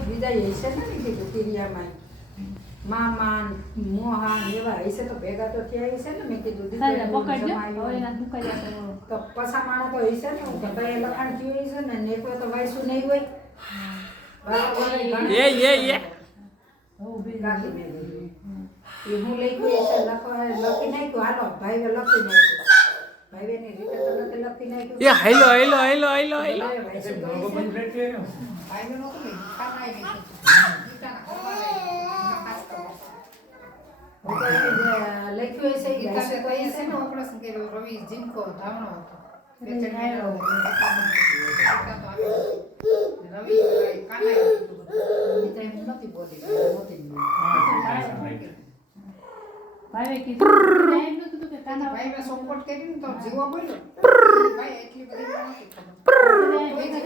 કોઈ બીજા હશે ને કીધું તિરિયામાં મામા મોહન એવા હશે તો ભેગા તો થયા હશે ને મેં કીધું તો પસા માણા તો હશે ને હું ભાઈ લખાણ થયું હશે ને એકલો તો વાયસું નહીં હોય હું લઈ ગઈ લખી નાખ્યું હાલો ભાઈ લખી નાખ્યું ભાઈ ની રીતે તો નથી લખી નાખ્યું એ hello hello hello hello hello લખ્યું હશે ઓપરેશન કર્યું રવિ જીનકો ધાવણો હતો રવિ કાના નથી બોલી ભાઈ કીધું કે કાના ભાઈ મેં સપોર્ટ કરીને તો જીવો બોલ્યો ભાઈ એટલી બધી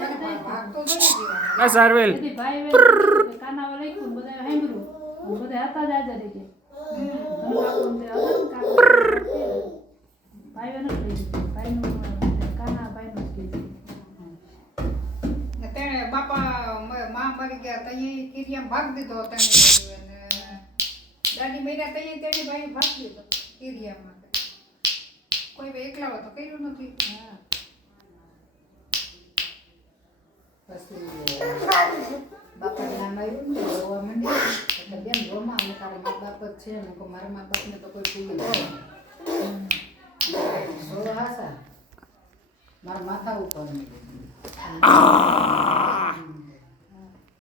નથી ભાગતો જ જીવા આ સારવેલ ભાઈ કાના વાળા લખ્યું બધા સાંભળ્યું બધા હતા જ હાજર કે ભાઈ કાના ભાઈ કીધું તેને બાપા માં મરી ગયા તઈ કિરિયામ ભાગ દીધો તેને દાદી મહિના તઈ તેને ભાઈ ભાગ દીધો કિરિયામાં કોઈ બે એકલા હોય તો કર્યું નથી પછી બાપા નામ આવ્યું ને રોવા માંડ્યું એટલે બેન રોમાં અમે તારા મા બાપ જ છે ને મારા મા બાપને તો કોઈ પૂરી નથી મારા માથા ઉપર